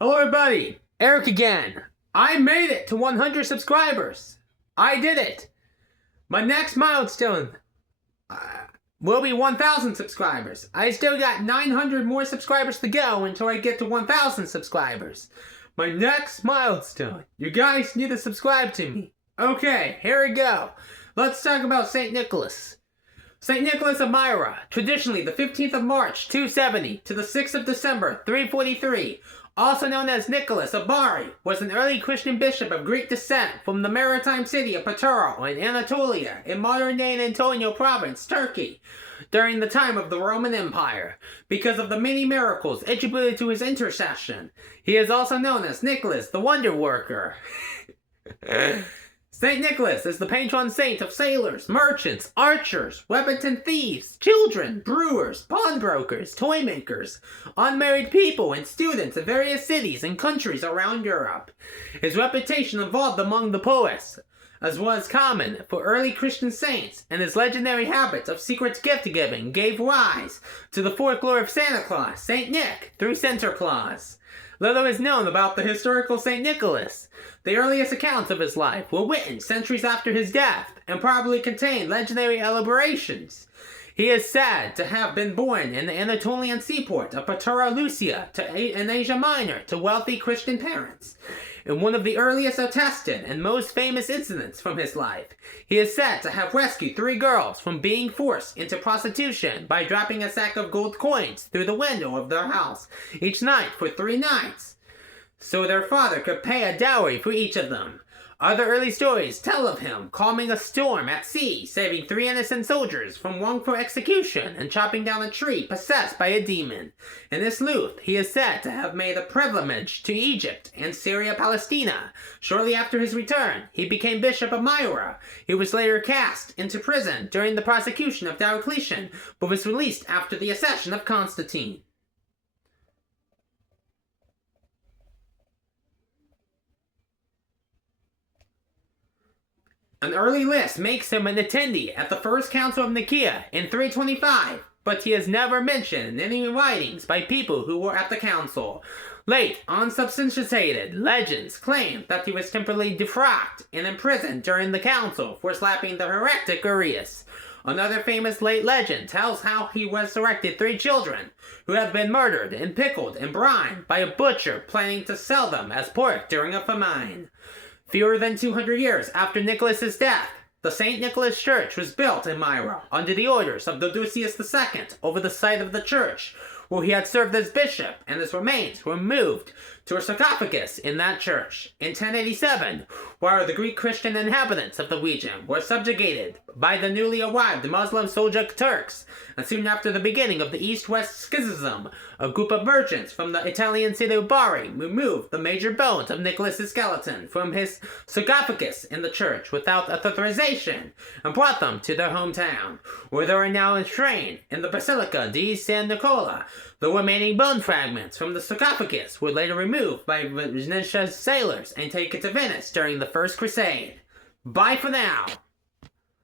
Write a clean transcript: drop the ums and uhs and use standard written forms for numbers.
Hello everybody, Eric again. I made it to 100 subscribers. I did it. My next milestone will be 1,000 subscribers. I still got 900 more subscribers to go until I get to 1,000 subscribers. My next milestone. You guys need to subscribe to me. Okay, here we go. Let's talk about St. Nicholas. St. Nicholas of Myra, traditionally the 15th of March 270 to the 6th of December 343, also known as Nicholas of Bari, was an early Christian bishop of Greek descent from the maritime city of Patara in Anatolia, in modern-day Anatolia province, Turkey, during the time of the Roman Empire. Because of the many miracles attributed to his intercession, he is also known as Nicholas the Wonder Worker. St. Nicholas is the patron saint of sailors, merchants, archers, weapon thieves, children, brewers, pawnbrokers, toy makers, unmarried people, and students of various cities and countries around Europe. His reputation evolved among the poets, as was common for early Christian saints, and his legendary habit of secret gift-giving gave rise to the folklore of Santa Claus, St. Nick, through Santa Claus. Little is known about the historical St. Nicholas. The earliest accounts of his life were written centuries after his death and probably contain legendary elaborations. He is said to have been born in the Anatolian seaport of Patara, Lucia, in Asia Minor, to wealthy Christian parents. In one of the earliest attested and most famous incidents from his life, he is said to have rescued 3 girls from being forced into prostitution by dropping a sack of gold coins through the window of their house each night for 3 nights, so their father could pay a dowry for each of them. Other early stories tell of him calming a storm at sea, saving 3 innocent soldiers from wrongful execution, and chopping down a tree possessed by a demon. In this loop, he is said to have made a pilgrimage to Egypt and Syria-Palestina. Shortly after his return, he became Bishop of Myra. He was later cast into prison during the prosecution of Diocletian, but was released after the accession of Constantine. An early list makes him an attendee at the First Council of Nicaea in 325, but he is never mentioned in any writings by people who were at the council. Late, unsubstantiated legends claim that he was temporarily defrocked and imprisoned during the council for slapping the heretic Arius. Another famous late legend tells how he resurrected 3 children who had been murdered and pickled and brined by a butcher planning to sell them as pork during a famine. Fewer than 200 years after Nicholas's death, the St. Nicholas Church was built in Myra under the orders of Theodosius II over the site of the church where he had served as bishop, and his remains were moved to a sarcophagus in that church. In 1087, while the Greek Christian inhabitants of the region were subjugated by the newly arrived Muslim Seljuk Turks, and soon after the beginning of the East-West Schism, a group of merchants from the Italian city of Bari removed the major bones of Nicholas's skeleton from his sarcophagus in the church without authorization and brought them to their hometown, where they are now enshrined in the Basilica di San Nicola. The remaining bone fragments from the sarcophagus were later removed by Venetian sailors and taken to Venice during the First Crusade. Bye for now!